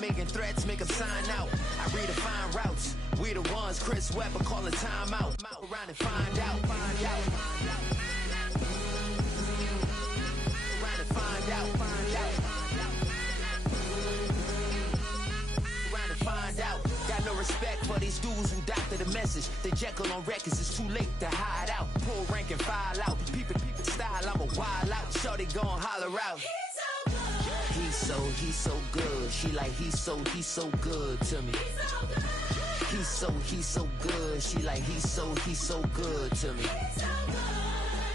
making threats, make them sign out. I redefine routes. We the ones Chris Webber call a timeout. Around and find out. Find out. Around and find out. Find out. Around and find out. Got no respect for these dudes who doctor the message. The Jekyll on records, it's too late to hide out. Pull rank and file out. People style, I'm a wild out. Shorty gon' holler out. He's so good. She like he's so good to me. He's so good. She like he's so good to me.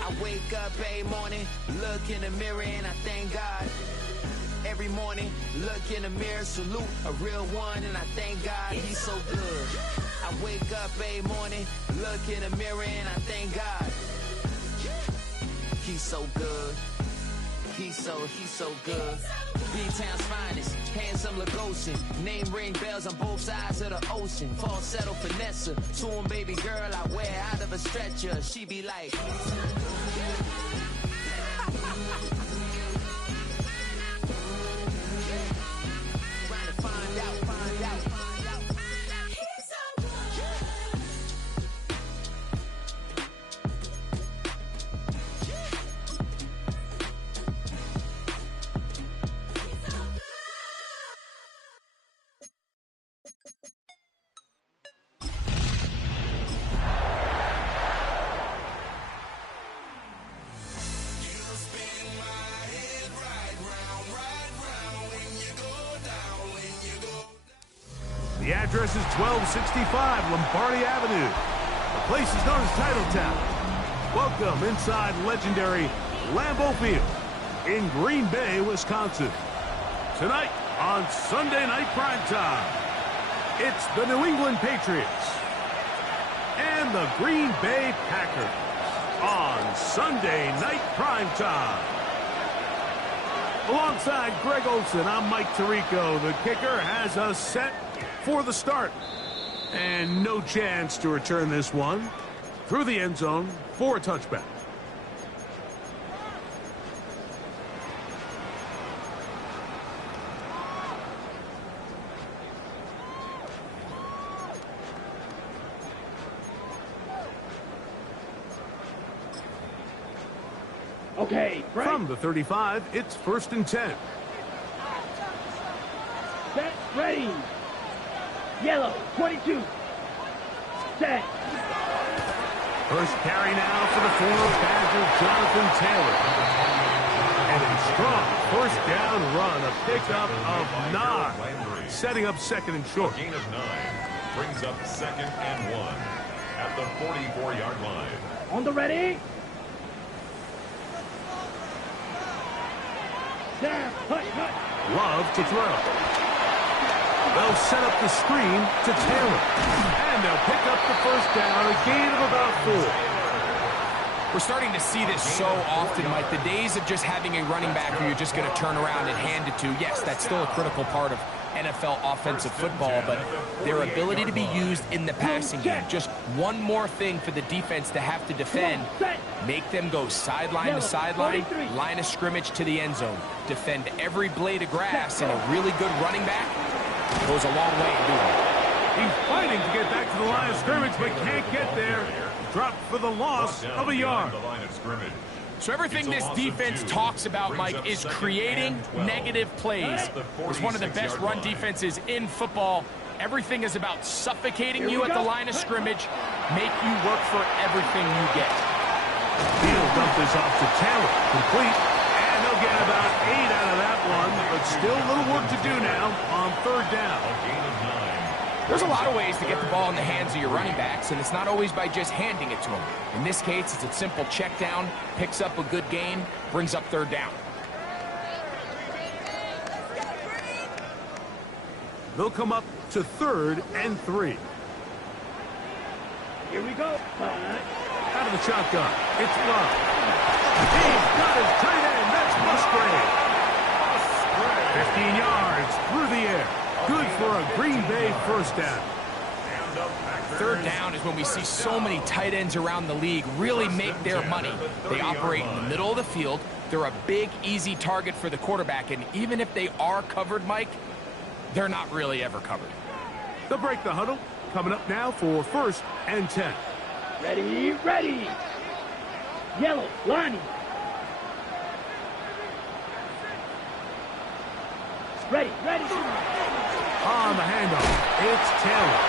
I wake up every morning, look in the mirror and I thank God. Every morning, look in the mirror, salute a real one and I thank God he's so good. I wake up every morning, look in the mirror and I thank God. He's so good. He's so good. B-Town's finest, handsome Lagosin. Name ring bells on both sides of the ocean. Falsetto finesse, soon baby girl I wear out of a stretcher. She be like. The address is 1265 Lombardi Avenue. The place is known as Titletown. Welcome inside legendary Lambeau Field in Green Bay, Wisconsin. Tonight on Sunday Night Primetime, it's the New England Patriots and the Green Bay Packers on Sunday Night Primetime. Alongside Greg Olson, I'm Mike Tirico. The kicker has us set for the start. And no chance to return this one through the end zone for a touchback. Okay, right. From the 35, it's 1st and 10. Set, ready. Yellow, 22. Set. First carry now for the former Badger, Jonathan Taylor. And a strong first down run, a pickup of 9. Setting up second and short. A gain of 9 brings up 2nd and 1 at the 44-yard line. On the ready. Snap, hut. Love to throw. They'll set up the screen to Taylor. And they'll pick up the first down, a gain of about 4. We're starting to see this so often, Mike. The days of just having a running back who you're just going to turn around and hand it to, yes, that's still a critical part of NFL offensive football, but their ability to be used in the passing game, just one more thing for the defense to have to defend, make them go sideline to sideline, line of scrimmage to the end zone, defend every blade of grass, and a really good running back goes a long way in doing it. He's fighting to get back to the line of scrimmage, but can't get there. Dropped for the loss of a yard. So everything this defense talks about, Mike, is creating negative plays. It's one of the best run defenses in football. Everything is about suffocating you at the line of scrimmage, make you work for everything you get. He'll dump this off to Taylor, complete, and they'll get about 8 out of that one, but still a little work to do now on 3rd down. There's a lot of ways to get the ball in the hands of your running backs, and it's not always by just handing it to them. In this case, it's a simple check down, picks up a good gain, brings up 3rd down. They'll come up to 3rd and 3. Here we go. Out of the shotgun, it's Love. He's got his tight end, that's Musgrave. 15 yards through the air. Good for a Green Bay first down. 3rd down is when we see so many tight ends around the league really make their money. They operate in the middle of the field. They're a big, easy target for the quarterback, and even if they are covered, Mike, they're not really ever covered. They'll break the huddle. Coming up now for 1st and 10. Ready, ready. Yellow, Lonnie. Ready, ready. On the handoff, it's Taylor.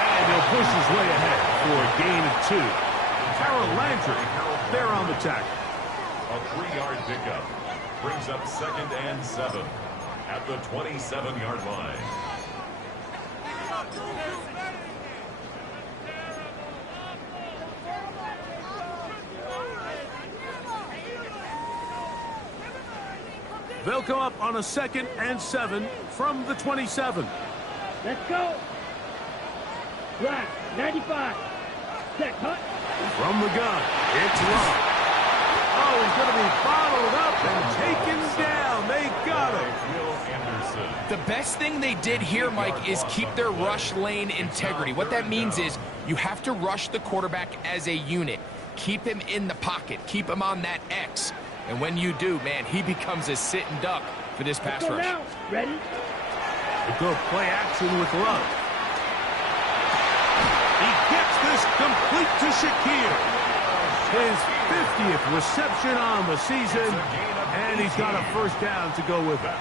And he'll push his way ahead for a gain of 2. Harold Landry, they're on the tackle. A 3-yard pickup brings up 2nd and 7 at the 27-yard line. They'll come up on a 2nd and 7 from the 27. Let's go. Black, 95. Set, cut. From the gun, it's Long. Oh, he's going to be bottled up and taken down. They got him. Will Anderson. The best thing they did here, Mike, is keep their rush lane integrity. What that means is you have to rush the quarterback as a unit. Keep him in the pocket. Keep him on that X. And when you do, man, he becomes a sitting duck for this pass rush. Now. Ready? They go play action with Love. He gets this complete to Shakir. His 50th reception on the season, and he's got a 1st down to go with it.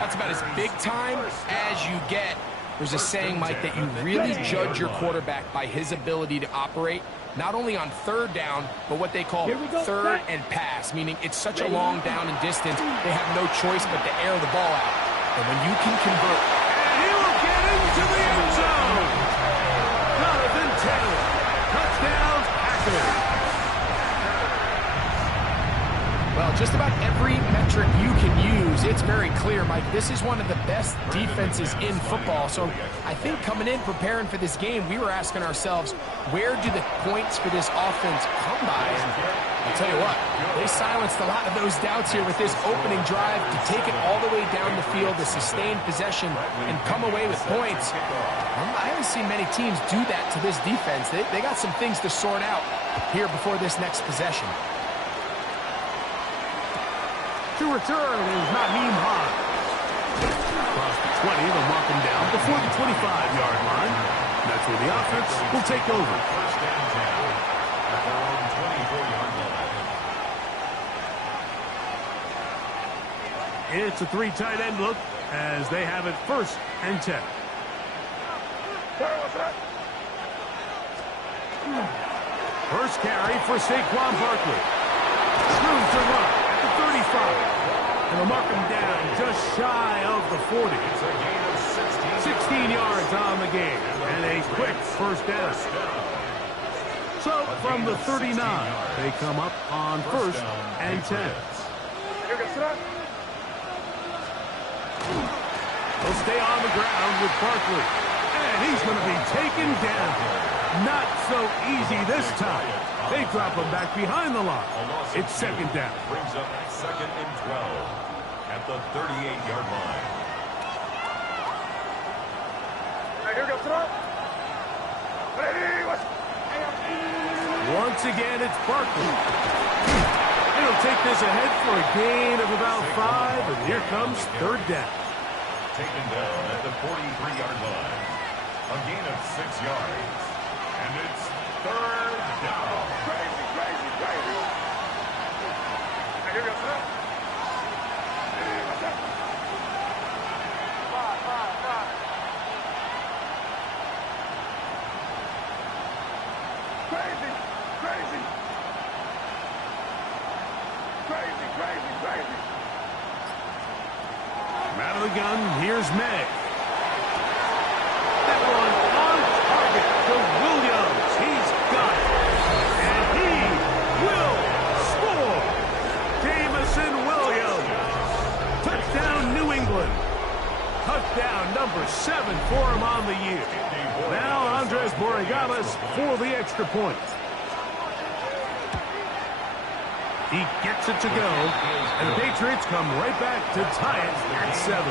That's about as big time as you get. There's a saying, Mike, that you really judge your quarterback by his ability to operate, not only on 3rd down, but what they call 3rd and pass, meaning it's such a long down and distance, they have no choice but to air the ball out. And when you can convert... And he will get into the end zone! Jonathan Taylor, touchdown, Packers. Well, just about every metric you can use, it's very clear, Mike. This is one of the best defenses in football. So I think coming in, preparing for this game, we were asking ourselves, where do the points for this offense come by? And I'll tell you what, they silenced a lot of those doubts here with this opening drive to take it all the way down the field, to sustain possession, and come away with points. I haven't seen many teams do that to this defense. They got some things to sort out here before this next possession. To return is Naheem High. Across the 20, they'll mark him down before the 25-yard line. That's where the offense will take over. 1st and 10 at their own 24-yard line. It's a 3 tight end look as they have it 1st and 10. First carry for Saquon Barkley. Room to run at the 35. And they'll mark him down just shy of the 40. It's a gain of 16 yards on the game. And a quick 1st down. So from the 39, they come up on 1st and 10. They'll stay on the ground with Barkley. And he's going to be taken down. Not so easy this time. They drop him back behind the line. It's 2nd down. Brings up 2nd and 12 at the 38-yard line. Once again, it's Barkley. He'll take this ahead for a gain of about 5, and here comes 3rd down. Taken down at the 43-yard line. A gain of 6 yards. And it's 3rd down. Crazy, crazy, crazy. Here we go. Crazy, crazy. Crazy, crazy, crazy. Out of the gun, here's May. That one on target to Williams. He's got it. And he will score. Jamison Williams. Touchdown, New England. Touchdown number 7 for him on the year. Now Andres Borregalas for the extra point. He gets it to go, and the Patriots come right back to tie it at 7.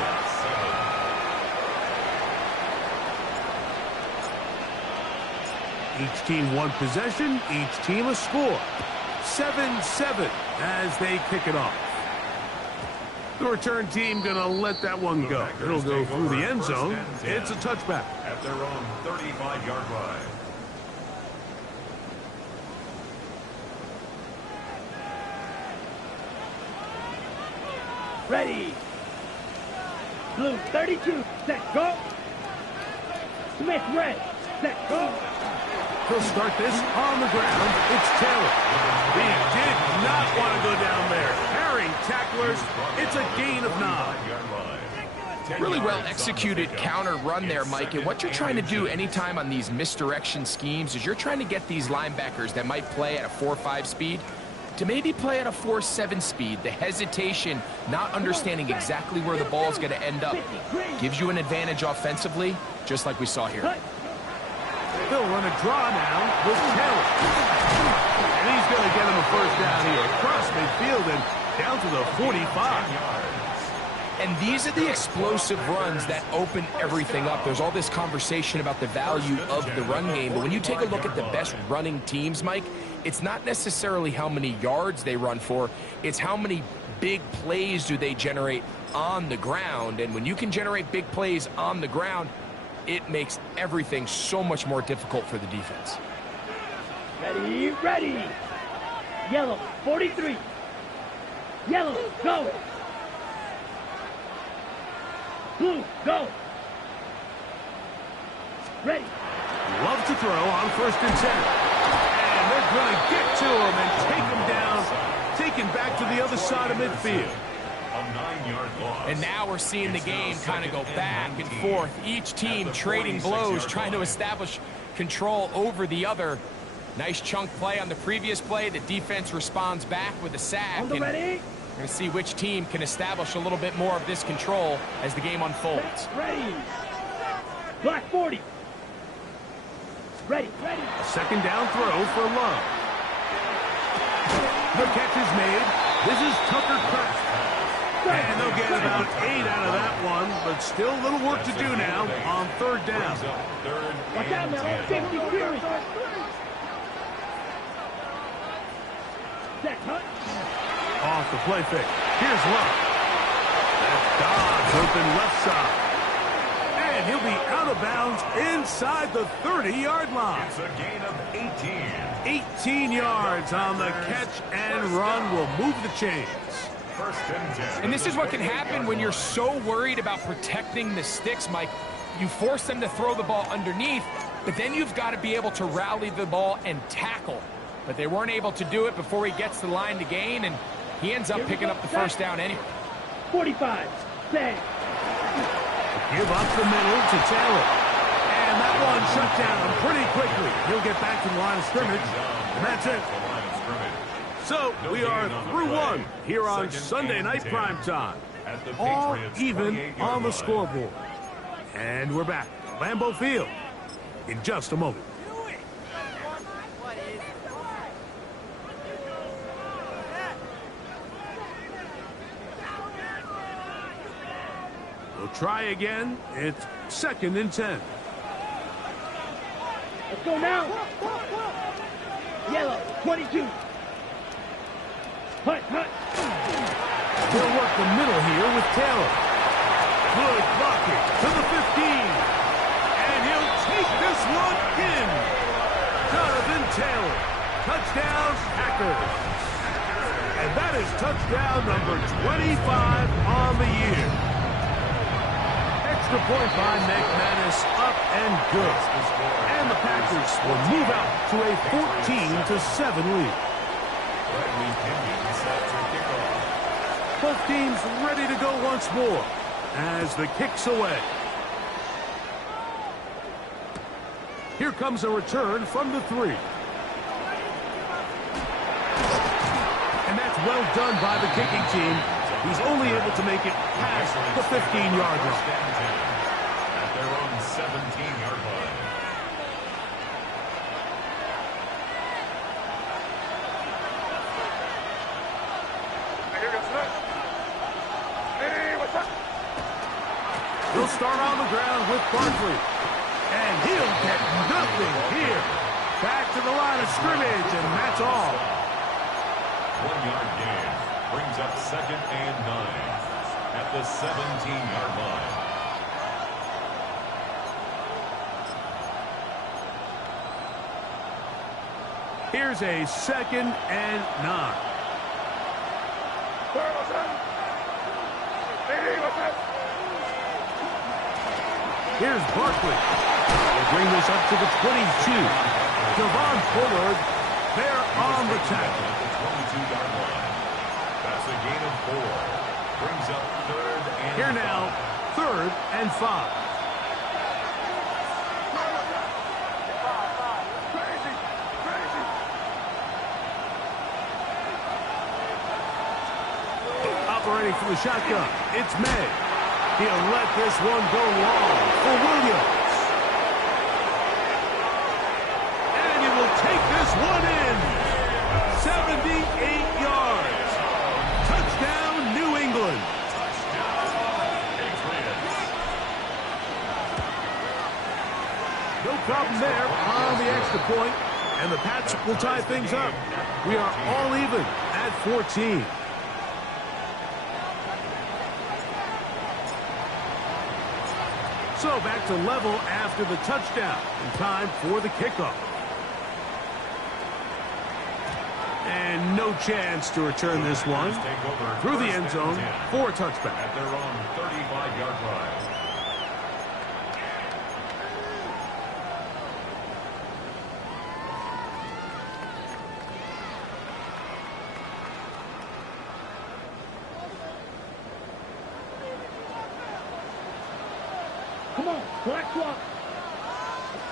Each team one possession, each team a score. 7-7 as they kick it off. The return team going to let that one go. It'll go through the end zone. It's a touchback. At their own 35-yard line. Ready. Blue, 32. Set, go. Smith, red. Set, go. He'll start this on the ground. It's Taylor. He did not want to go down there. Carrying tacklers. It's a gain of 9. Really well executed counter run there, Mike. And what you're trying to do anytime on these misdirection schemes is you're trying to get these linebackers that might play at a 4.5 speed to maybe play at a 4.7 speed. The hesitation, not understanding exactly where the ball is going to end up, gives you an advantage offensively, just like we saw here. They'll run a draw now with Taylor. And he's going to get him a first down here across midfield and down to the 45. And these are the explosive runs that open everything up. There's all this conversation about the value of the run game, but when you take a look at the best running teams, Mike, it's not necessarily how many yards they run for, it's how many big plays do they generate on the ground. And when you can generate big plays on the ground, it makes everything so much more difficult for the defense. Ready, ready. Yellow, 43. Yellow, go. Blue, go. Ready. Love to throw on 1st and 10. And they're going to get to him and take him down, taken back to the other side of midfield. A 9-yard loss. And now we're seeing the game kind of go back and forth. Each team trading blows, trying to establish control over the other. Nice chunk play on the previous play. The defense responds back with a sack. On the ready. We're going to see which team can establish a little bit more of this control as the game unfolds. Ready. Black 40. Ready, ready. A 2nd down throw for Love. The catch is made. This is Tucker Kraft. And they'll get about 8 out of that one, but still a little work to do now on 3rd down. Watch out now, 50 clearance. Set, cut. Off the play fake. Here's Love. That's Dobbs open left side. And he'll be out of bounds inside the 30-yard line. It's a gain of 18. 18 yards on the catch and run will move the chains. 1st and 10. And this is what can happen when you're so worried about protecting the sticks, Mike. You force them to throw the ball underneath, but then you've got to be able to rally the ball and tackle. But they weren't able to do it before he gets the line to gain, and he ends up picking up the first down anyway. 45. Set. Give up the middle to Taylor. And that one shut down pretty quickly. He'll get back to the line of scrimmage. And that's it. So we are through one here on Sunday Night Primetime. All even on the scoreboard. And we're back at Lambeau Field in just a moment. We'll try again. It's 2nd and 10. Let's go now. Yellow, 22. Hut, hut. He'll work the middle here with Taylor. Good blocking to the 15. And he'll take this one in. Jonathan Taylor. Touchdown, Packers. And that is touchdown number 25 on the year. Extra point by McManus, up and good. And the Packers will move out to a 14-7 lead. Both teams ready to go once more as the kick's away. Here comes a return from the 3. And that's well done by the kicking team. He's only able to make it past the 15-yard line. At their own 17-yard line. He'll start on the ground with Barkley. And he'll get nothing here. Back to the line of scrimmage, and that's all. 1-yard gain brings up 2nd and 9. at the 17-yard line. Here's a 2nd and 9. Here's Barkley. We'll bring this up to the 22. Devon Bullard there on the tackle. At the 22-yard line. That's a gain of 4. Brings up 3rd and Here now, 3rd and 5. Operating from the shotgun, it's May. He'll let this one go long for Williams. And he will take this one in. 78 yards. Touchdown, New England. No problem there on the extra point, and the Pats will tie things up. We are all even at 14. So back to level after the touchdown. In time for the kickoff. And no chance to return this one through the end zone for a touchback. At their own 35-yard line. Come on, black swap.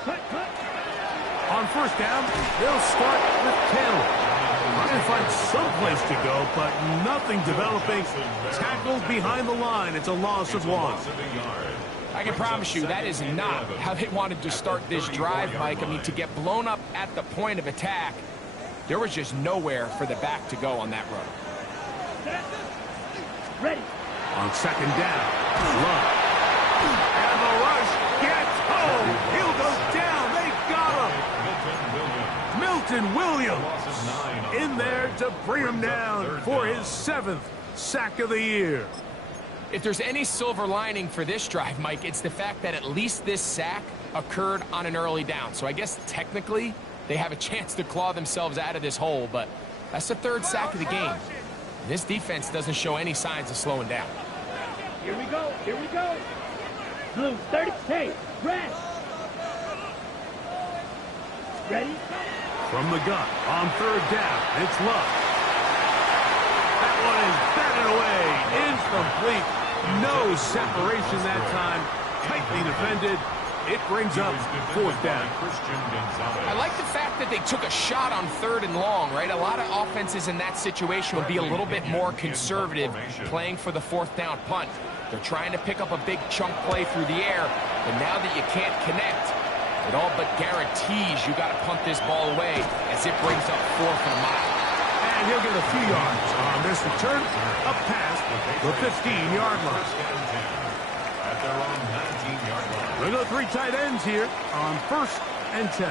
Cut, cut. On first down, they'll start with Taylor. Trying to find some place to go, but nothing developing. Tackled behind the line. It's a loss of 1. I can promise you that is not how they wanted to start this drive, Mike. I mean, to get blown up at the point of attack, there was just nowhere for the back to go on that run. Set. Ready. On second down, Love. And the rush gets home. He'll go down. They got him. Milton Williams in there to bring him down for his 7th sack of the year. If there's any silver lining for this drive, Mike, it's the fact that at least this sack occurred on an early down. So I guess technically they have a chance to claw themselves out of this hole, but that's the 3rd sack of the game. This defense doesn't show any signs of slowing down. Here we go. Here we go. Blue 30. Hey, red. Ready? From the gun on 3rd down, it's Love. That one is batted away. Incomplete. No separation that time. Tightly defended. It brings up 4th down. I like the fact that they took a shot on 3rd and long, right? A lot of offenses in that situation would be a little bit more conservative playing for the 4th down punt. They're trying to pick up a big chunk play through the air, but now that you can't connect, it all but guarantees you got to punt this ball away as it brings up 4th and a mile. And he'll get a few yards on this return up past the 15-yard line. At their own 19-yard line. We'll go 3 tight ends here on 1st and 10.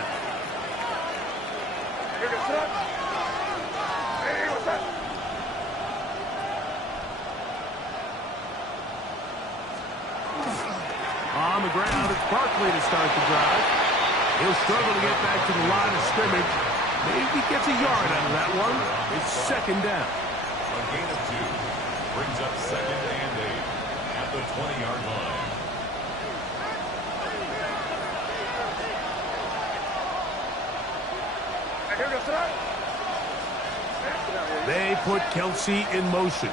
On the ground, it's Barkley to start the drive. He'll struggle to get back to the line of scrimmage. Maybe gets a yard out of that one. It's 2nd down. A gain of 2 brings up 2nd and 8 at the 20-yard line. They put Kelsey in motion.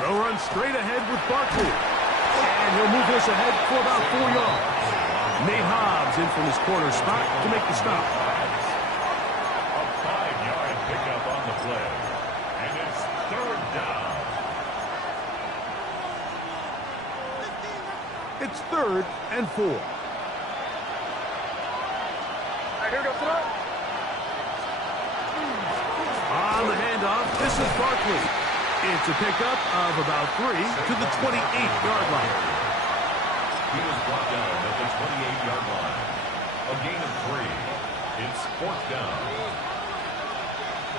They'll run straight ahead with Barkley. And he'll move this ahead for about 4 yards. Nate Hobbs in from his corner spot to make the stop. A 5-yard pickup on the play. And it's 3rd down. It's 3rd and 4. On the handoff, this is Barkley. It's a pickup of about 3 to the 28-yard line. He was brought down at the 28-yard line. A gain of 3. It's 4th down.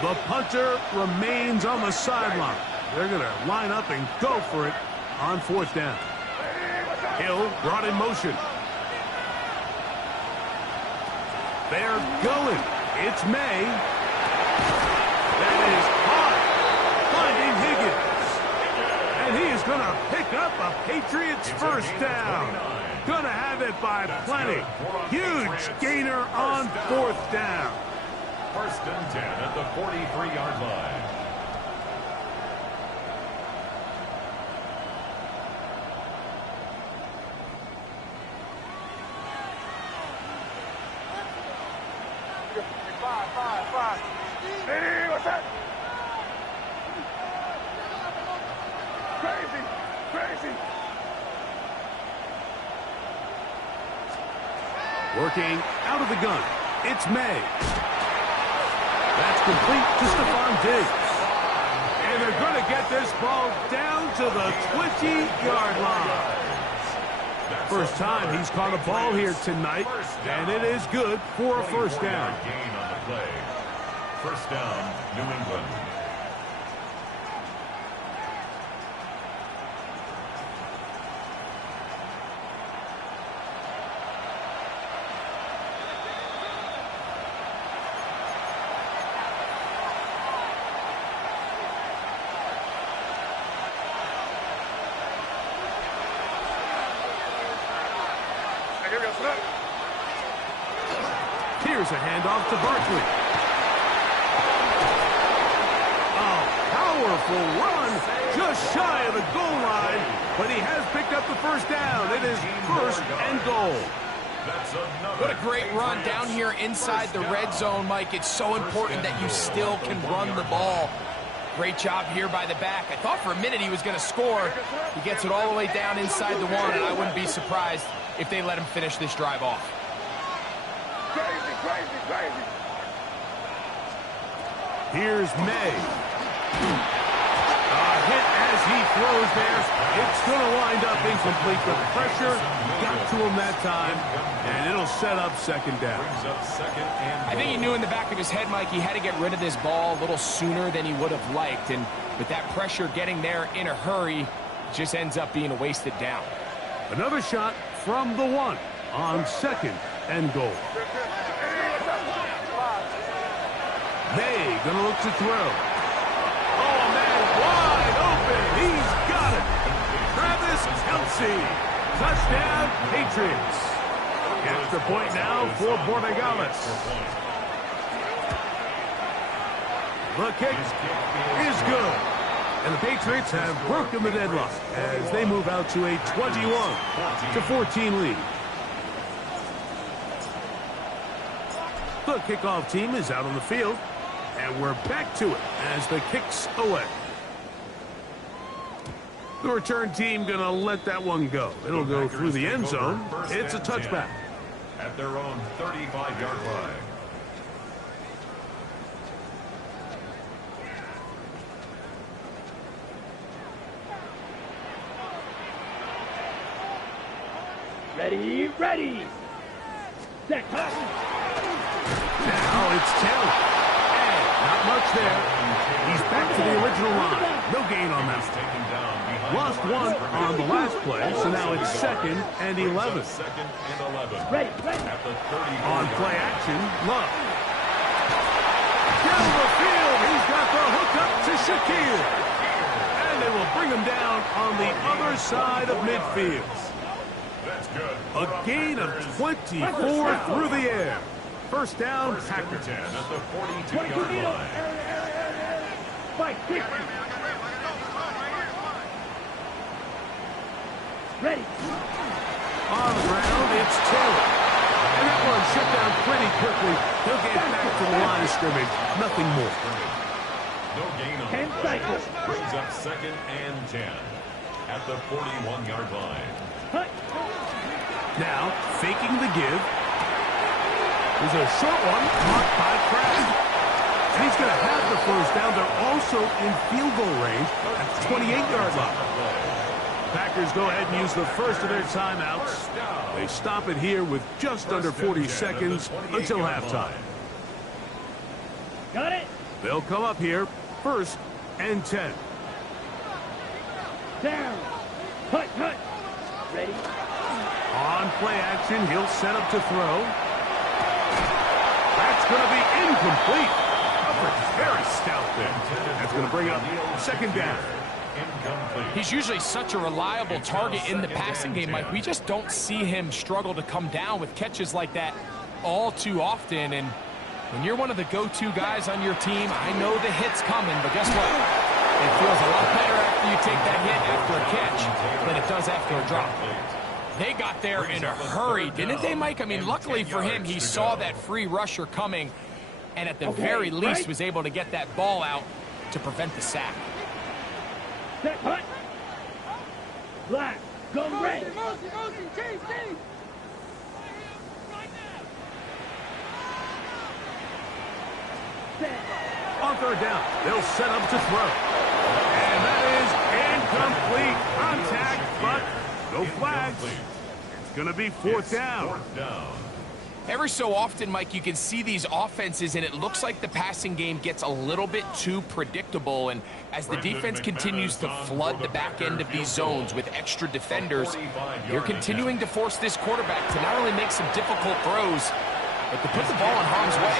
The punter remains on the sideline. They're going to line up and go for it on 4th down. Hill brought in motion. They're going. It's May. That is hard. Finding Higgins. And he is going to pick up a Patriots first down. Going to have it by plenty. Huge gainer on 4th down. 1st and 10 at the 43-yard line. Hey, what's that? Crazy, crazy. Working out of the gun. It's May. That's complete to Stephon Diggs. And they're going to get this ball down to the 20-yard line. First time he's caught a ball here tonight, and it is good for a first down. Gain on the play. First down, New England. Here's a handoff to Barkley. A powerful run just shy of the goal line, but he has picked up the first down. It is 1st and goal. What a great run down here inside the red zone, Mike. It's so important that you still can run the ball. Great job here by the back. I thought for a minute he was going to score. He gets it all the way down inside the 1, and I wouldn't be surprised if they let him finish this drive off. Crazy, crazy, crazy. Here's May. A hit as he throws there. It's going to wind up incomplete. The pressure got to him that time, and it'll set up 2nd down. I think he knew in the back of his head, Mike, he had to get rid of this ball a little sooner than he would have liked. And with that pressure getting there in a hurry, it just ends up being a wasted down. Another shot from the 1 on 2nd and goal. May gonna look to throw. Oh, man, wide open. He's got it. Travis Kelce. Touchdown, Patriots. Extra point now for Borregales. The kick is good. And the Patriots have broken the deadlock as they move out to a 21-14 lead. The kickoff team is out on the field, and we're back to it as the kick's away. The return team going to let that one go. It'll go through the end zone. It's a touchback. At their own 35-yard line. Ready, ready. Set, cut. Now it's Taylor. And not much there. He's back to the original line. No gain on that. Lost 1 on the last play, so now it's 2nd and 11. Ready, ready. On play action, Love. Down the field, he's got the hook up to Shakir. And they will bring him down on the other side of midfield. A gain of 24 through the air. First down, Patriot. At the 42-yard line. Fight, quick. Ready. On the ground, it's Taylor. And that one shut down pretty quickly. He'll get back to the line of scrimmage. Nothing more. No gain on 10 the cycles. Brings up 2nd and 10 at the 41-yard line. Cut. Now, faking the give. There's a short one marked by Kraft. And he's going to have the first down. They're also in field goal range at the 28-yard line. Packers go ahead and use the first of their timeouts. They stop it here with just under 40 seconds until halftime. Got it. They'll come up here, 1st and 10. Down. Hut. Ready. On play action, he'll set up to throw. That's going to be incomplete. Coverage very stout there. That's going to bring up 2nd down. He's usually such a reliable target in the passing game, Mike. We just don't see him struggle to come down with catches like that all too often. And when you're one of the go-to guys on your team, I know the hit's coming, but guess what? It feels a lot better after you take that hit after a catch than it does after a drop. They got there in a hurry, didn't they, Mike? I mean, luckily for him, he saw that free rusher coming and at the very least was able to get that ball out to prevent the sack. Set, hut. Black, go red. On 3rd down, they'll set up to throw. And that is incomplete contact, but no flags. It's going to be 4th down. Every so often, Mike, you can see these offenses, and it looks like the passing game gets a little bit too predictable. And as the defense continues to flood the back end of these zones with extra defenders, you're continuing to force this quarterback to not only make some difficult throws, but to put the ball in harm's way.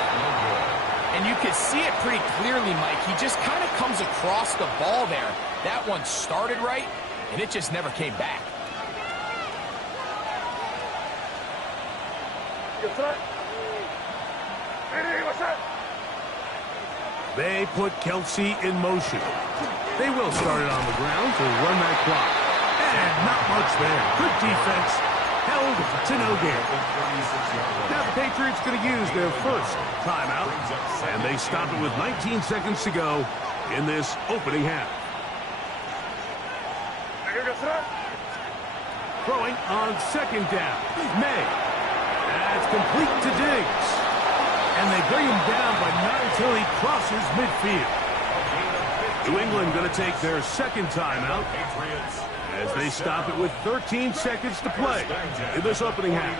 And you can see it pretty clearly, Mike. He just kind of comes across the ball there. That one started right, and it just never came back. They put Kelsey in motion. They will start it on the ground to run that clock. And not much there. Good defense. Held to no gain. Now the Patriots going to use their 1st timeout. And they stop it with 19 seconds to go in this opening half. Throwing on 2nd down. May. That's complete to Diggs. And they bring him down, but not until he crosses midfield. New England going to take their 2nd timeout as they stop it with 13 seconds to play in this opening half.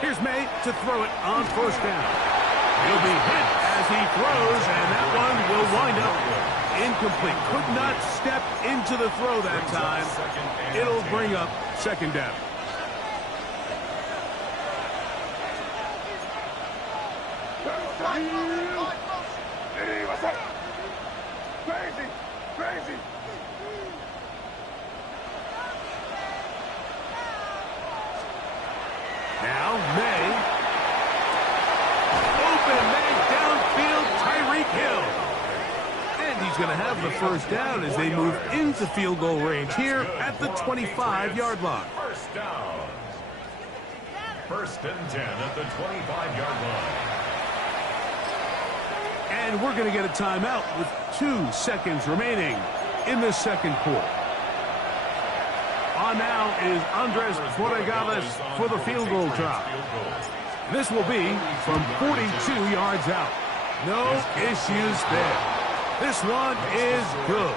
Here's May to throw it on 1st down. He'll be hit as he throws, and that one will wind up incomplete. Could not step into the throw that time. It'll bring up 2nd down. Crazy. Now May. Open man downfield, Tyreek Hill. And he's going to have the 1st down as they move into field goal range here at the 25-yard line. 1st down. 1st and 10 at the 25-yard line. And we're going to get a timeout with 2 seconds remaining in the 2nd quarter. On now is Andres Borregales for the field goal try. This will be from 42 yards out. No issues there. This one is good.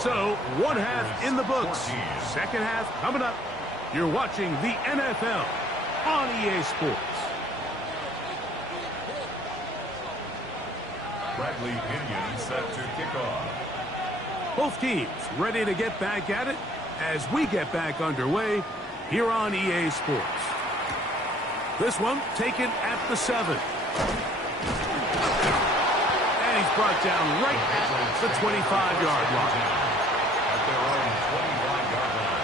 So, 1 half in the books. 2nd half coming up. You're watching the NFL on EA Sports. Bradley Pinion set to kick off. Both teams ready to get back at it as we get back underway here on EA Sports. This one taken at the 7. And he's brought down right at the 25-yard line. At their own 25-yard line.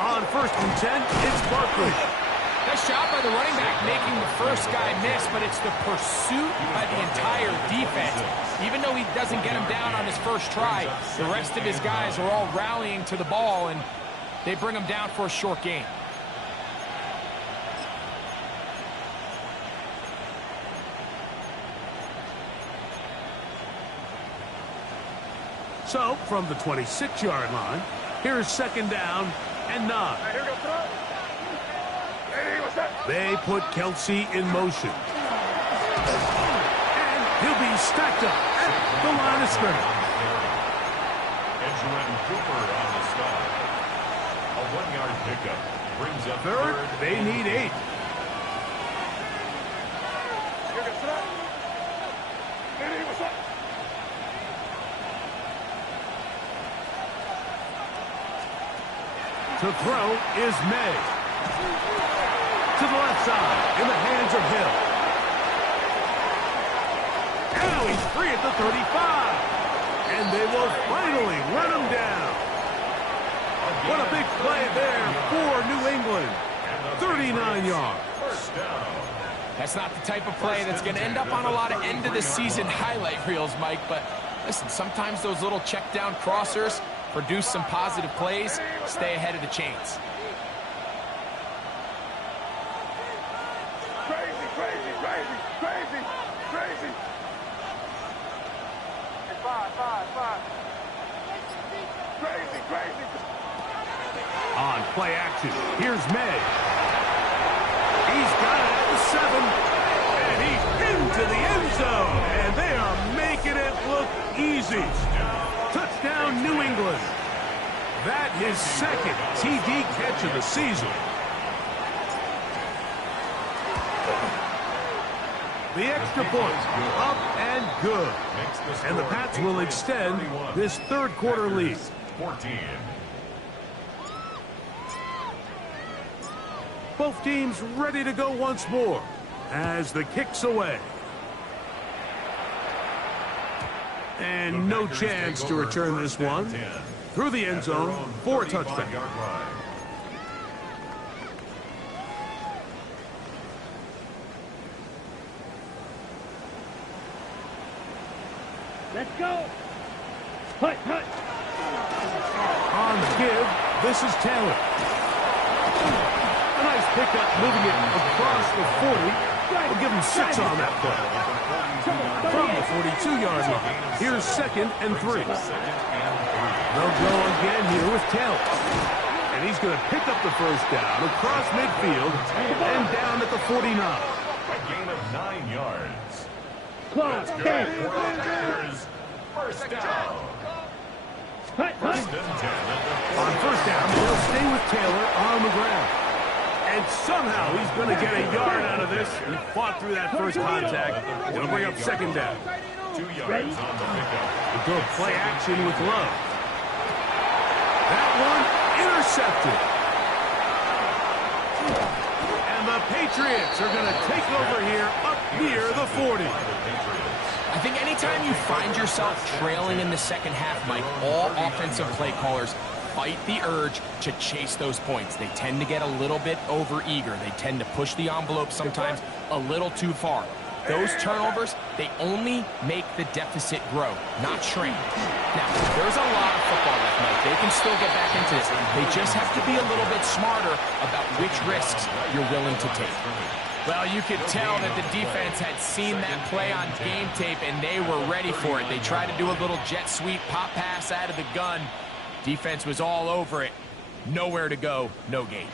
On 1st and 10, it's Barkley. Nice job by the running back making the first guy miss, but it's the pursuit by the entire defense. Even though he doesn't get him down on his first try, the rest of his guys are all rallying to the ball, and they bring him down for a short gain. So, from the 26-yard line, here's 2nd down and 9. They put Kelsey in motion. And he'll be stacked up at the line of scrimmage. Edgerrin Cooper on the stop. A 1-yard pickup brings up Third, they need 8. To throw is May. To the left side, in the hands of Hill. Now he's free at the 35. And they will finally run him down. What a big play there for New England. 39 yards. first down. That's not the type of play that's going to end up on a lot of end-of-the-season highlight reels, Mike. But listen, sometimes those little check-down crossers produce some positive plays. Stay ahead of the chains. Crazy, crazy, crazy, crazy, crazy. Five. Crazy, crazy. On play action, here's May. He's got it at the 7. And he's into the end zone. And they are making it look easy. Touchdown, New England. That is second TD catch of the season. The extra point, up and good. And the Pats will extend this third quarter lead. 14. Both teams ready to go once more as the kick's away. And no chance to return this one. Through the end zone for a touchdown. Let's go. Hut. On give, this is Taylor. A nice pickup moving it across the 40. We'll give him 6 on that play. From the 42-yard line, here's 2nd and 3. They'll go again here with Taylor. And he's going to pick up the first down across midfield and down at the 49. A gain of 9 yards. Close. First down. Hut. On first down, they'll stay with Taylor on the ground. And somehow he's going to get a yard out of this. He fought through that first contact. It'll bring up 2nd down. 2 yards on the pickup. We'll go play action with Love. That one intercepted. And the Patriots are going to take over here up near the 40. I think anytime you find yourself trailing in the second half, Mike, all offensive play callers fight the urge to chase those points. They tend to get a little bit over-eager. They tend to push the envelope sometimes a little too far. Those turnovers, they only make the deficit grow, not shrink. Now, there's a lot of football left, Mike. They can still get back into this. They just have to be a little bit smarter about which risks you're willing to take. Well, you could tell that the defense had seen that play on game tape, and they were ready for it. They tried to do a little jet sweep pop pass out of the gun. Defense was all over it. Nowhere to go, no gain.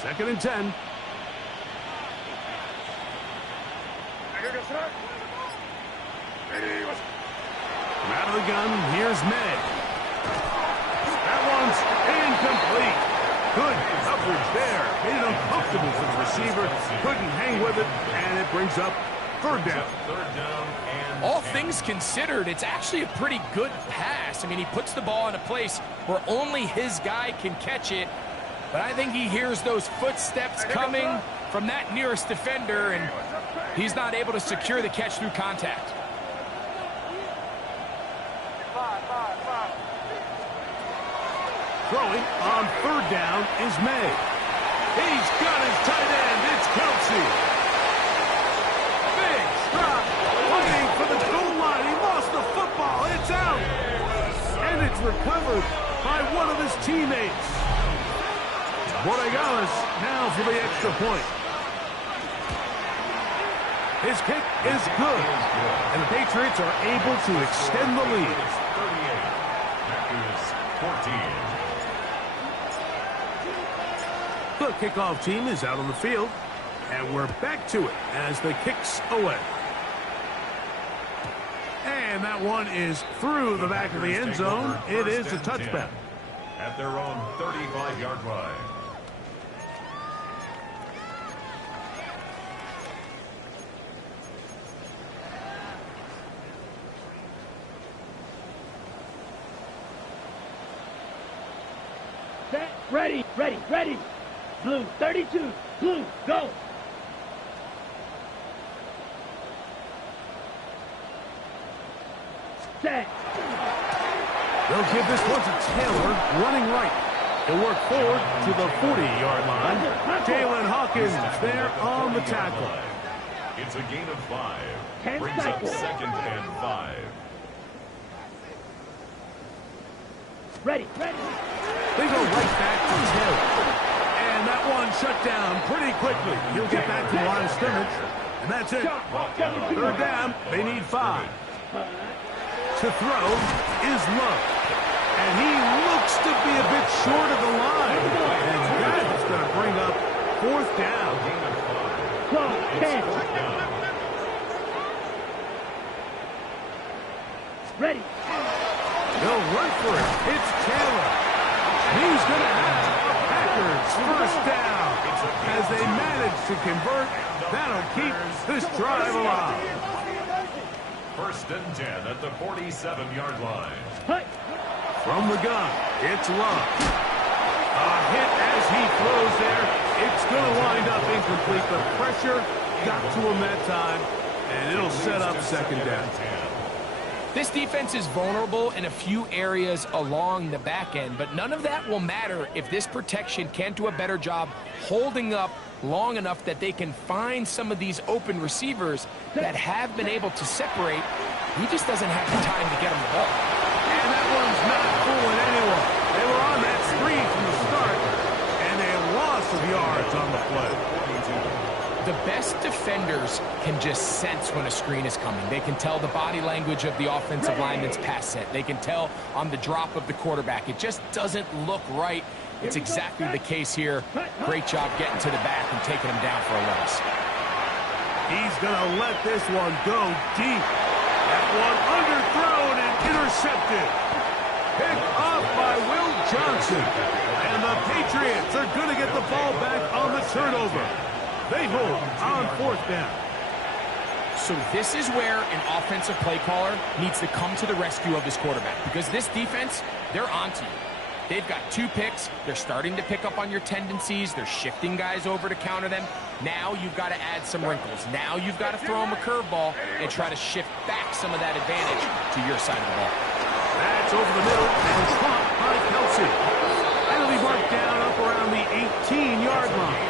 Second and 10. From out of the gun, here's May. That one's incomplete. Good coverage there. Made it uncomfortable for the receiver. Couldn't hang with it, and it brings up 3rd down. All things considered, it's actually a pretty good pass. I mean, he puts the ball in a place where only his guy can catch it. But I think he hears those footsteps coming from that nearest defender, and he's not able to secure the catch through contact. Throwing on 3rd down is May. He's got his tight end. It's Kelsey. Big drop. Waiting for the goal line. He lost the football. It's out. And it's recovered by one of his teammates. Borregales now for the extra point. His kick is good. And the Patriots are able to extend the lead. 14. The kickoff team is out on the field, and we're back to it as the kick's away. And that one is through the back of the end zone. It is a touchback. At their own 35-yard line. Set, ready, ready, ready. Blue, 32, blue, go. Set. They'll give this one to Taylor, running right. He'll work forward to the 40-yard line. Jalen Hawkins there on the tackle. It's a gain of 5. 10 Brings up seconds. 2nd and 5. Ready, ready. They go right back to Taylor. And that one shut down pretty quickly. He'll get back to the line of scrimmage. And that's it. Third down. They need 5. To throw is Love. And he looks to be a bit short of the line. And that's going to bring up 4th down. Go, 10. Ready. They'll run for it. It's Taylor. He's going to have Packers first down. As they manage to convert, that'll keep this drive alive. 1st and 10 at the 47-yard line. Hut. From the gun, it's Love. A hit as he throws there. It's going to wind up incomplete. The pressure got to him that time, and it'll set up 2nd down. This defense is vulnerable in a few areas along the back end, but none of that will matter if this protection can't do a better job holding up long enough that they can find some of these open receivers that have been able to separate. He just doesn't have the time to get them the ball. And that one's not fooling anyone. They were on that screen from the start, and a loss of yards on the play. The best defenders can just sense when a screen is coming. They can tell the body language of the offensive lineman's pass set. They can tell on the drop of the quarterback. It just doesn't look right. It's exactly the case here. Great job getting to the back and taking him down for a loss. He's going to let this one go deep. That one underthrown and intercepted. Picked off by Will Johnson. And the Patriots are going to get the ball back on the turnover. They hold on 4th down. So this is where an offensive play caller needs to come to the rescue of his quarterback, because this defense, they're onto you. They've got 2 picks. They're starting to pick up on your tendencies. They're shifting guys over to counter them. Now you've got to add some wrinkles. Now you've got to throw them a curveball and try to shift back some of that advantage to your side of the ball. That's over the middle and caught by Kelsey. That'll be marked down up around the 18-yard line.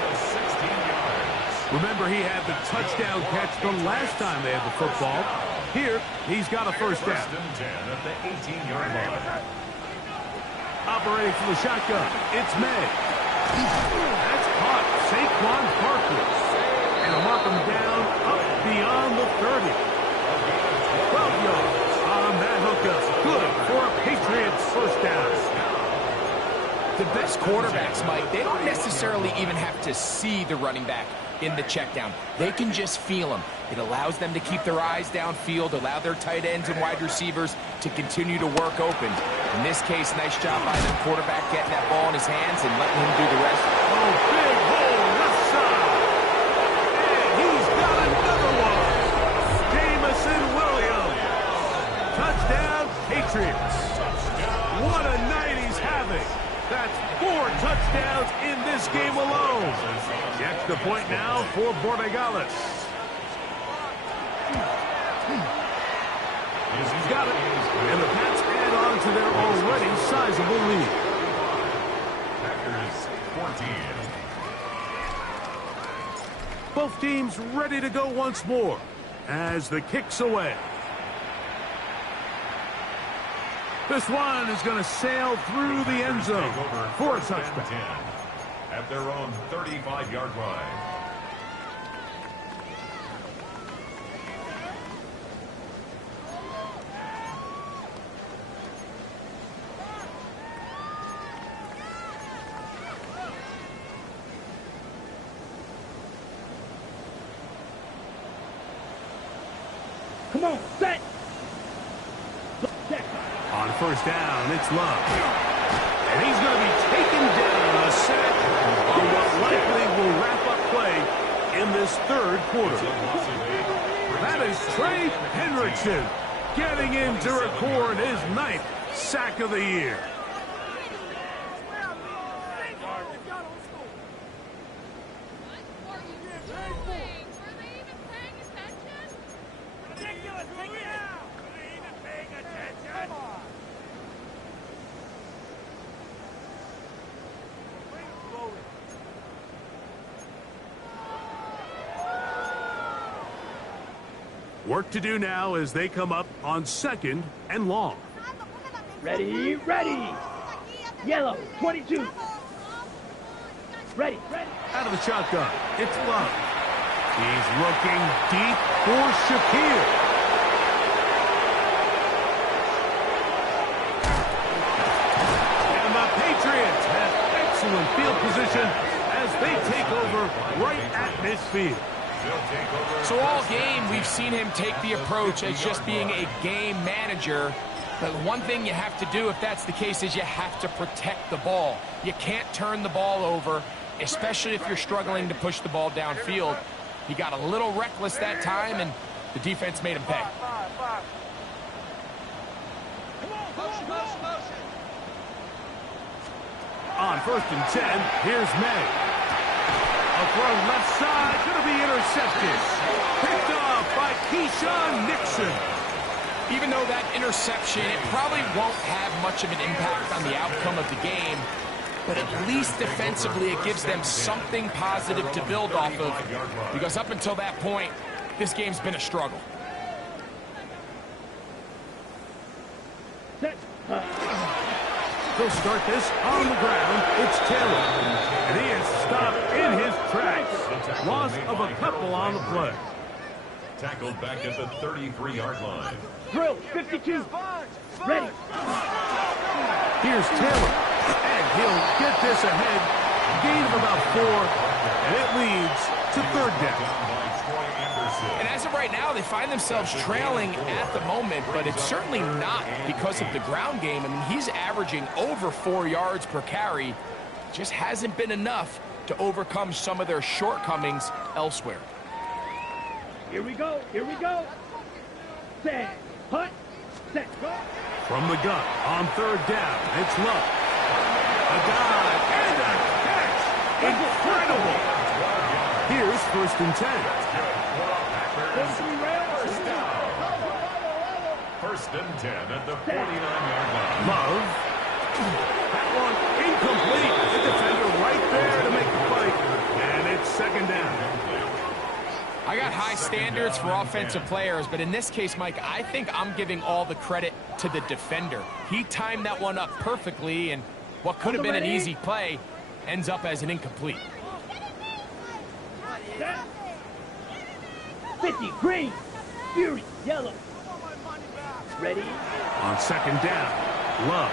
Remember, he had the touchdown catch the last time they had the football. Here, he's got a first down. 1st and 10 at the 18-yard line. Operating from the shotgun, it's May. That's caught Saquon Barkley. And a mark him down up beyond the 30. 12 yards on that hookup. Good for a Patriots first down. The best quarterbacks, Mike, they don't necessarily even have to see the running back in the check down. They can just feel him. It allows them to keep their eyes downfield, allow their tight ends and wide receivers to continue to work open. In this case, nice job by the quarterback getting that ball in his hands and letting him do the rest. Oh, big hole left side. And he's got another one. Jamison Williams. Touchdown, Patriots. What a night he's having. That's 4 touchdowns in this game alone. The extra point now for Borregales. He's got it. And the Pats add on to their already sizable lead. Packers 14. Both teams ready to go once more as the kick's away. This one is going to sail through the end zone for a touchback. At their own 35-yard line. Come on, set. On first down, it's Love. And he's going to be taken down a sack on what likely will wrap up play in this third quarter. That is Trey Hendrickson getting in to record his 9th sack of the year. Work to do now as they come up on 2nd and long. Ready, ready. Yellow, 22. Ready, ready. Out of the shotgun, it's Love. He's looking deep for Shakir. And the Patriots have excellent field position as they take over right at midfield. So all game, we've seen him take the approach as just being a game manager. But one thing you have to do, if that's the case, is you have to protect the ball. You can't turn the ball over, especially if you're struggling to push the ball downfield. He got a little reckless that time, and the defense made him pay. On 1st and 10, here's May. A throw left side, going to be intercepted. Picked off by Keyshawn Nixon. Even though that interception, it probably won't have much of an impact on the outcome of the game, but at least defensively it gives them something positive to build off of, because up until that point, this game's been a struggle. They'll start this on the ground. It's Taylor. And he is stopped in his tracks. Loss of a couple on the play. Tackled back at the 33-yard line. Drill, 52. Ready. Here's Taylor. And he'll get this ahead. Gain of about 4. And it leads to 3rd down. And as of right now, they find themselves trailing at the moment, but it's certainly not because of the ground game. I mean, he's averaging over 4 yards per carry. Just hasn't been enough to overcome some of their shortcomings elsewhere. Here we go, here we go. Set, hut, set, go. From the gun on 3rd down, it's Love. A dive and a catch. Incredible. Here's 1st and 10. First and 10 at the 49-yard line. Love. That one incomplete. The defender right there to make the fight. And it's 2nd down. I got high standards for offensive players, but in this case, Mike, I think I'm giving all the credit to the defender. He timed that one up perfectly, and what could have been an easy play ends up as an incomplete. 50, green, fury, yellow. Ready. On 2nd down, Love.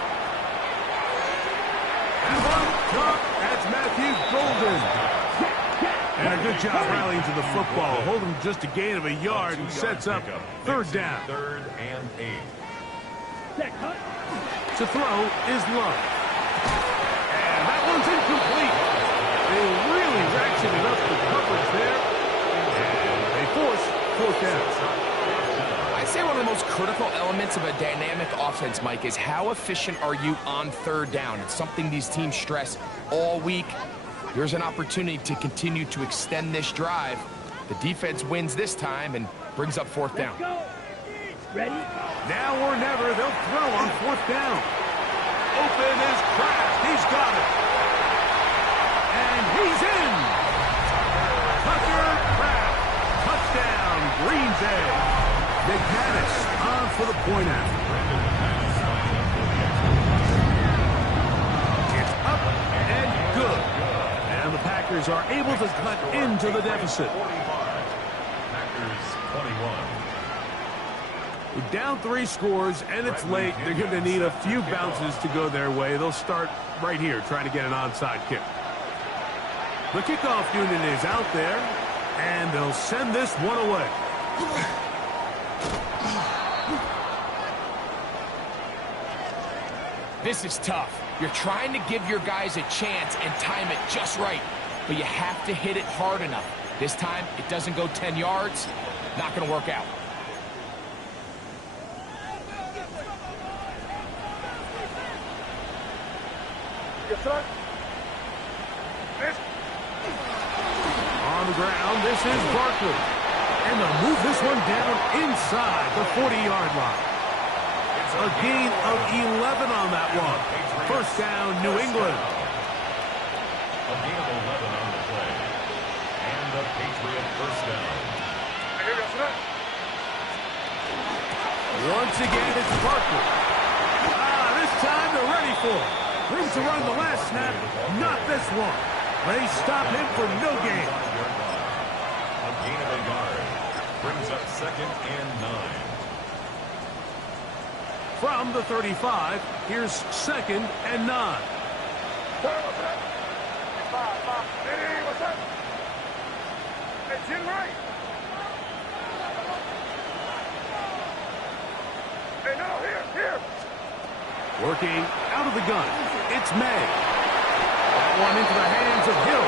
And one top, that's Matthew Golden. And a good job rallying to the football, holding just a gain of a yard and sets up 3rd down. 3rd and 8. To throw is Love. And that one's incomplete. They really ratcheted up the coverage there. And they force 4th down. I'd say one of the most critical elements of a dynamic offense, Mike, is how efficient are you on 3rd down? It's something these teams stress all week. Here's an opportunity to continue to extend this drive. The defense wins this time and brings up 4th down. Ready? Now or never, they'll throw on 4th down. Open is Kraft. He's got it. And he's in. Tucker Kraft. Touchdown, Green Bay. McManus on for the point after. It's up and good. And the Packers are able to cut into the deficit. Packers 21. With down 3 scores and it's late, they're going to need a few bounces to go their way. They'll start right here trying to get an onside kick. The kickoff unit is out there, and they'll send this one away. This is tough. You're trying to give your guys a chance and time it just right, but you have to hit it hard enough. This time, it doesn't go 10 yards. Not going to work out. On the ground, this is Barkley. And they'll move this one down inside the 40-yard line. A gain of 11 on that one. First down, New England. A gain of 11 on the play. And the Patriot first down. Once again, it's Barkley. This time they're ready for it. Room to run the last snap, not this one. They stop him for no gain. A gain of a yard. Brings up 2nd and 9. From the 35, here's 2nd and 9. Working out of the gun, it's May. That one into the hands of Hill.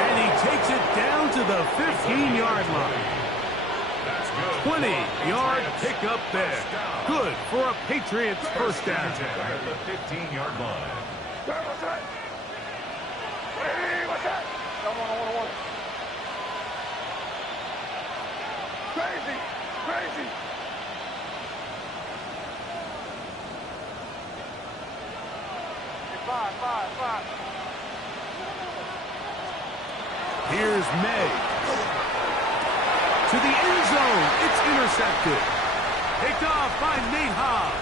And he takes it down to the 15-yard line. 20-yard pickup there. Good for a Patriots first down. At the 15-yard line. Crazy. Five. Here's May. To the end zone. It's intercepted. Picked off by Nate Hobbs.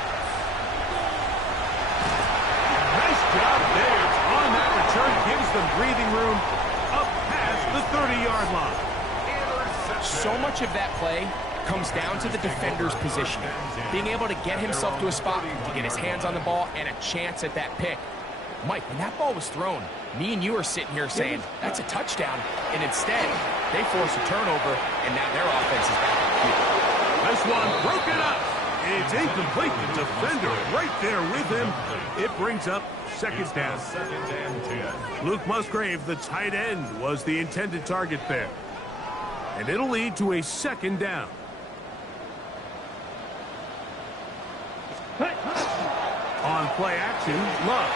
Nice job there. On that return, gives them breathing room up past the 30-yard line. So much of that play comes down to the defender's positioning. Being able to get himself to a spot, to get his hands on the ball, and a chance at that pick. Mike, when that ball was thrown, me and you are sitting here saying, that's a touchdown. And instead, they force a turnover, and now their offense is back on the field. This one broken up. It's incomplete. The defender right there with him. It brings up 2nd down. 2nd and 10. Luke Musgrave, the tight end, was the intended target there. And it'll lead to a 2nd down. On play action, Love.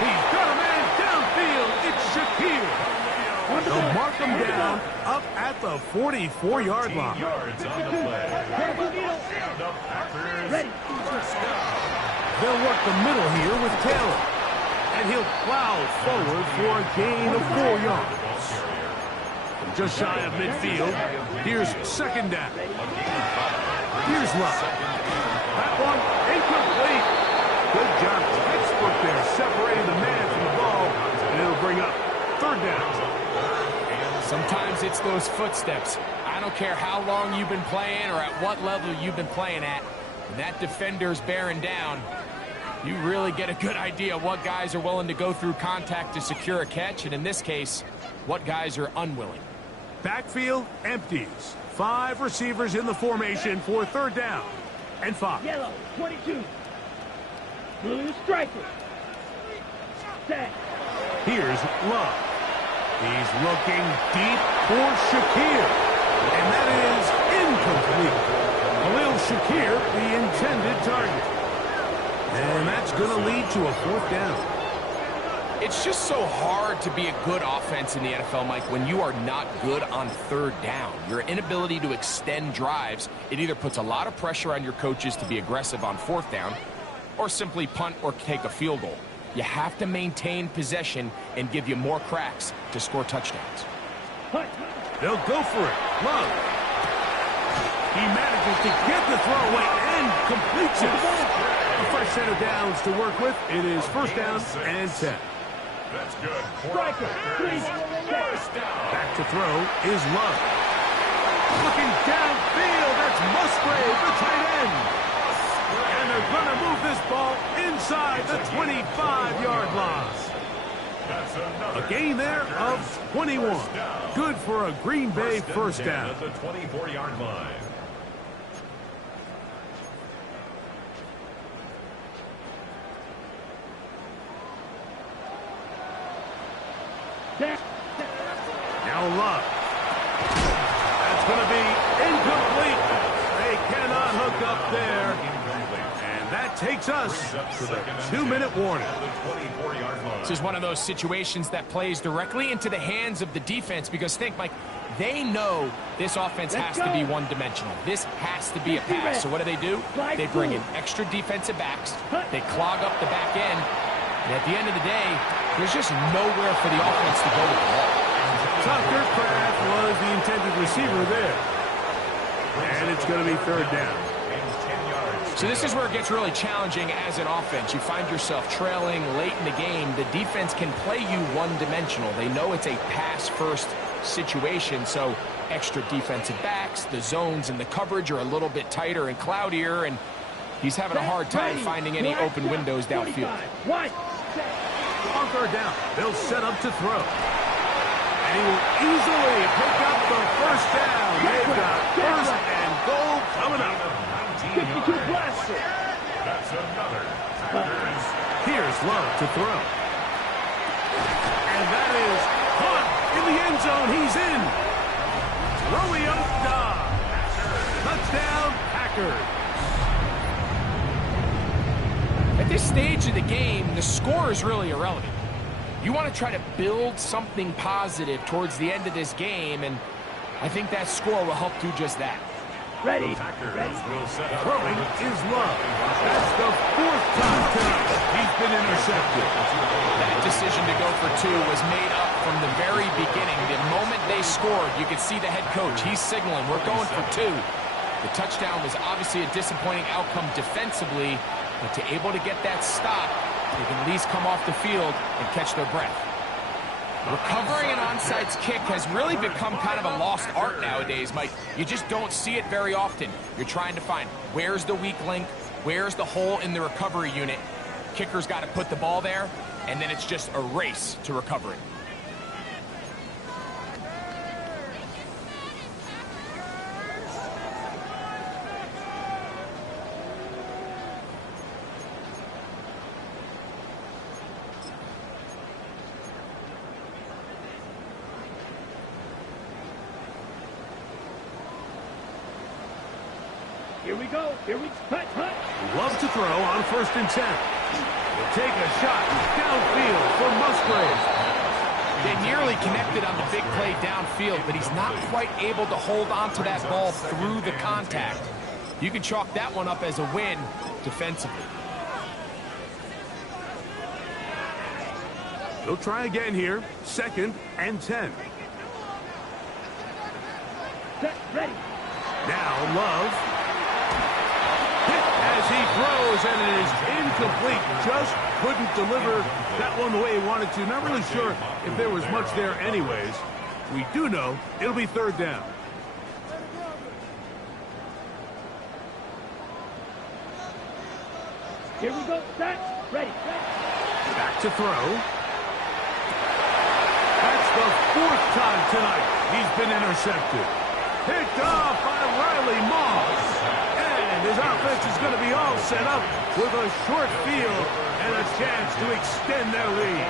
He's got a man downfield. It's Shakir. They'll mark him down up at the 44-yard line. Yards on the play. And the Packers first down. They'll work the middle here with Taylor. And he'll plow forward for a gain of 4 yards. Just shy of midfield. Here's 2nd down. Here's Love. That one incomplete. Good job. Textbook there. Separating the man from the ball. And it'll bring up 3rd down. Sometimes it's those footsteps. I don't care how long you've been playing or at what level you've been playing at. When that defender's bearing down, you really get a good idea of what guys are willing to go through contact to secure a catch. And in this case, what guys are unwilling. Backfield empties. 5 receivers in the formation for 3rd down and 5. Yellow, 22. Blue striker. Set. Here's Love. He's looking deep for Shakir. And that is incomplete. Khalil Shakir, the intended target. And that's going to lead to a 4th down. It's just so hard to be a good offense in the NFL, Mike, when you are not good on 3rd down. Your inability to extend drives, it either puts a lot of pressure on your coaches to be aggressive on 4th down or simply punt or take a field goal. You have to maintain possession and give you more cracks to score touchdowns. They'll go for it. Love. He manages to get the throw away and completes it. A fresh set of downs to work with. It is 1st down and 10. That's good. Striker, please. Back to throw is Love. Looking downfield, that's Musgrave, the tight end. And they're going to move this ball inside the 25-yard line. A gain there of 21. Good for a Green Bay first down. At the 24-yard line. Now Love. That's going to be incomplete. They cannot hook up there. And that takes us to the 2-minute warning. This is one of those situations that plays directly into the hands of the defense because think, Mike, they know this offense has to be one-dimensional. This has to be a pass. So what do? They bring in extra defensive backs. They clog up the back end. And at the end of the day, there's just nowhere for the offense to go with the ball. Tucker Kraft was the intended receiver there. And it's going to be third down. So this is where it gets really challenging as an offense. You find yourself trailing late in the game. The defense can play you one-dimensional. They know it's a pass-first situation, so extra defensive backs, the zones and the coverage are a little bit tighter and cloudier, and he's having a hard time finding any open windows downfield. On third down, they'll set up to throw. And he will easily pick up the first down. They've got first and goal coming up. 52 plus. That's another. Here's Love to throw. And that is caught in the end zone. He's in. Romeo Dobbs. Touchdown, Packers. At this stage of the game, the score is really irrelevant. You want to try to build something positive towards the end of this game, and I think that score will help do just that. Ready. Throwing is Love. That's the fourth time tonight he's been intercepted. That decision to go for two was made up from the very beginning. The moment they scored, you could see the head coach. He's signaling, we're going for two. The touchdown was obviously a disappointing outcome defensively, but to able to get that stop, they can at least come off the field and catch their breath. Recovering an onside kick has really become kind of a lost art nowadays, Mike. You just don't see it very often. You're trying to find where's the weak link, where's the hole in the recovery unit. Kicker's got to put the ball there, and then it's just a race to recover it. Here we go. Hut. Love to throw on 1st and 10. He'll take a shot downfield for Musgrave. They nearly connected on the big play downfield, but he's not quite able to hold on to that ball through the contact. You can chalk that one up as a win defensively. They'll try again here. 2nd and 10. Set. Ready. Now Love. As he throws, and it is incomplete. Just couldn't deliver that one the way he wanted to. Not really sure if there was much there anyways. We do know it'll be 3rd down. Here we go. Set. Ready. Back to throw. That's the 4th time tonight he's been intercepted. Picked off by Riley Moss. And his offense is going to be all set up with a short field and a chance to extend their lead.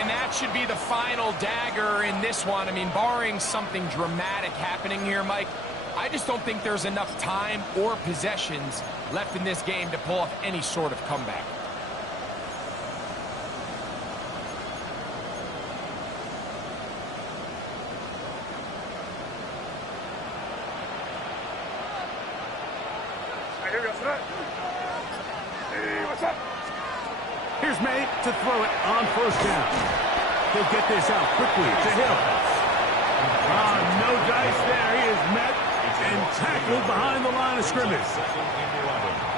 And that should be the final dagger in this one. I mean, barring something dramatic happening here, Mike, I just don't think there's enough time or possessions left in this game to pull off any sort of comeback. Here's May to throw it on 1st down. He'll get this out quickly to Hill. No dice there. He is met and tackled behind the line of scrimmage.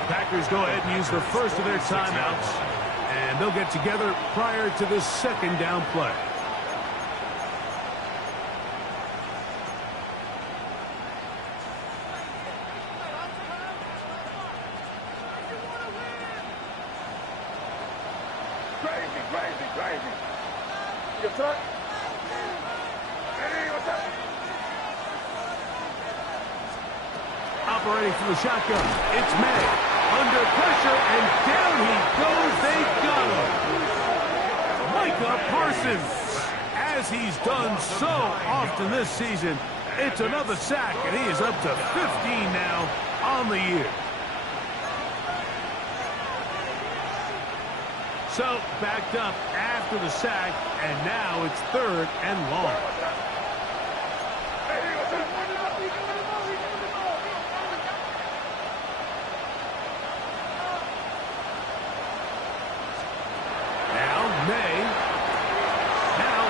Packers go ahead and use the first of their timeouts, and they'll get together prior to this 2nd down play. Crazy. Crazy. You touch? Hey, what's up? Operating from the shotgun, it's May. Under pressure, and down he goes. They got him. Micah Parsons, as he's done so often this season, it's another sack, and he is up to 15 now on the year. So, backed up after the sack, and now it's 3rd and long.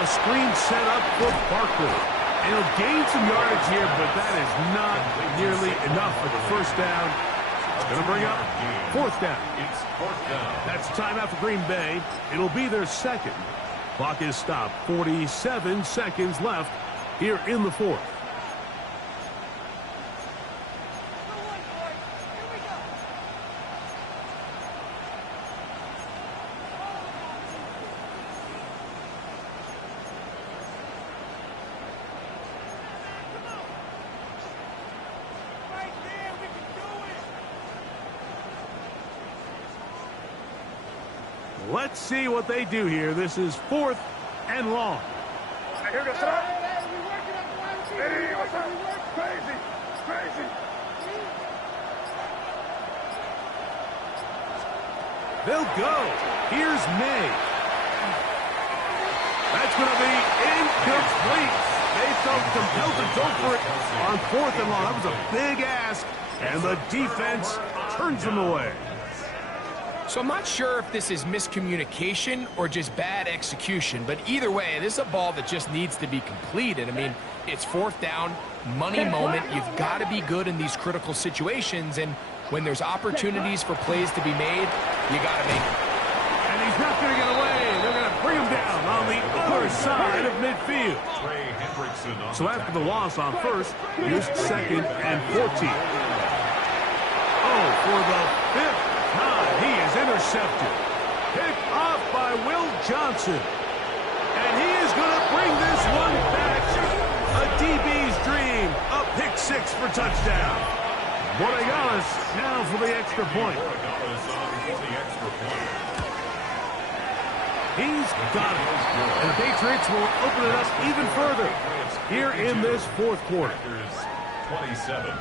Screen set up for Barkley. And he'll gain some yardage here, but that is not nearly enough for the first down. It's going to bring up 4th down. It's 4th down. That's timeout for Green Bay. It'll be their 2nd. Clock is stopped. 47 seconds left here in the 4th. Let's see what they do here. This is 4th and long. Here to start. Hey, what's up? Crazy. Crazy. They'll go. Here's May. That's going to be incomplete. They felt compelled to go for it on 4th and long. That was a big ask, and the defense turns them away. So I'm not sure if this is miscommunication or just bad execution, but either way, this is a ball that just needs to be completed. I mean, it's 4th down, money moment. You've got to be good in these critical situations, and when there's opportunities for plays to be made, you got to make them. And he's not going to get away. They're going to bring him down on the other side of midfield. So after the loss on 1st, here's 2nd and 14. Oh, for the 5th. He is intercepted. Picked off by Will Johnson. And he is going to bring this one back. A DB's dream. A pick 6 for touchdown. Borregales now for the extra point. He's got it. And the Patriots will open it up even further here in this 4th quarter. 27.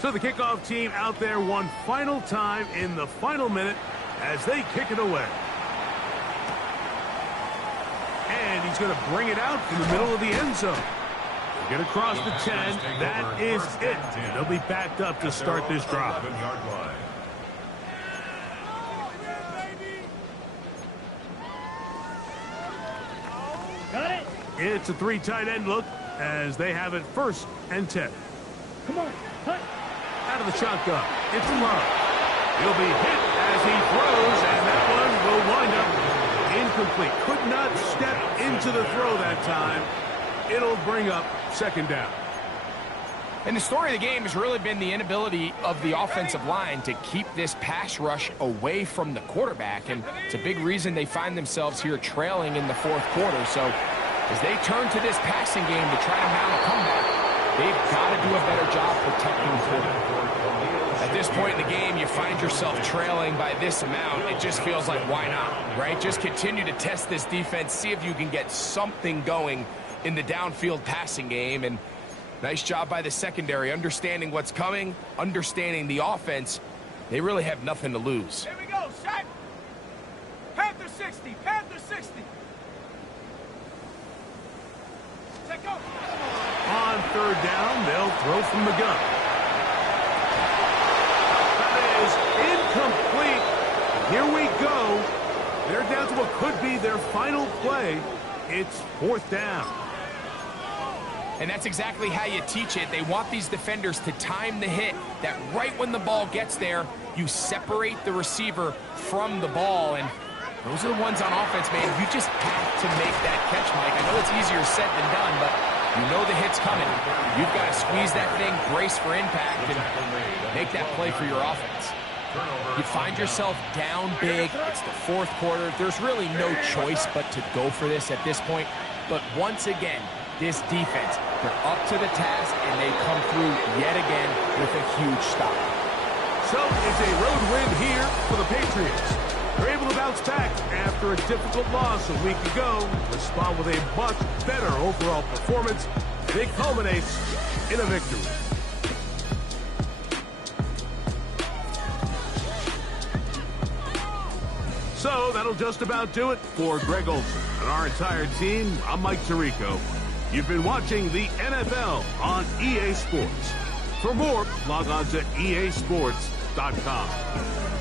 So the kickoff team out there one final time in the final minute as they kick it away. And he's going to bring it out in the middle of the end zone. Get across the 10. That is it. And they'll be backed up to start this drive. Got it. It's a 3 tight end look as they have it 1st and 10. Come on. Hut. Out of the shotgun. It's Love. He'll be hit as he throws, and that one will wind up incomplete. Could not step into the throw that time. It'll bring up 2nd down. And the story of the game has really been the inability of the offensive line to keep this pass rush away from the quarterback. And it's a big reason they find themselves here trailing in the 4th quarter. So as they turn to this passing game to try to mount a comeback, they've got to do a better job protecting the quarterback. At this point in the game, you find yourself trailing by this amount. It just feels like, why not, right? Just continue to test this defense, see if you can get something going in the downfield passing game. And nice job by the secondary, understanding what's coming, understanding the offense. They really have nothing to lose. Here we go, set. Panther 60, Panther 60. Take go. On 3rd down, they'll throw from the gun. That is incomplete. Here we go. They're down to what could be their final play. It's 4th down. And that's exactly how you teach it. They want these defenders to time the hit, that right when the ball gets there, you separate the receiver from the ball. And those are the ones on offense, man. You just have to make that catch, Mike. I know it's easier said than done, but you know the hit's coming. You've got to squeeze that thing, brace for impact, and make that play for your offense. You find yourself down big. It's the fourth quarter. There's really no choice but to go for this at this point. But once again, this defense, they're up to the task, and they come through yet again with a huge stop. So it's a road win here for the Patriots. They're able to bounce back after a difficult loss a week ago, respond with a much better overall performance, and it culminates in a victory. So that'll just about do it for Greg Olsen and our entire team. I'm Mike Tirico. You've been watching the NFL on EA Sports. For more, log on to easports.com.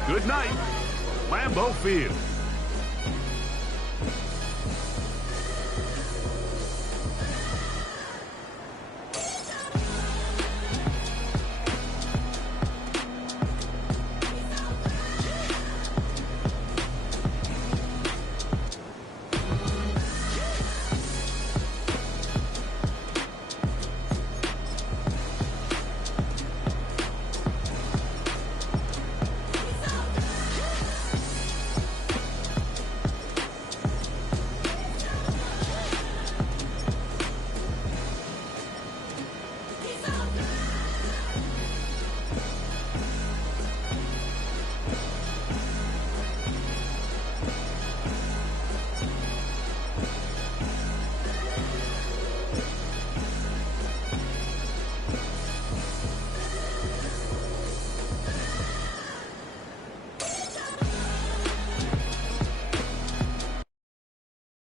Good night, Lambeau Field.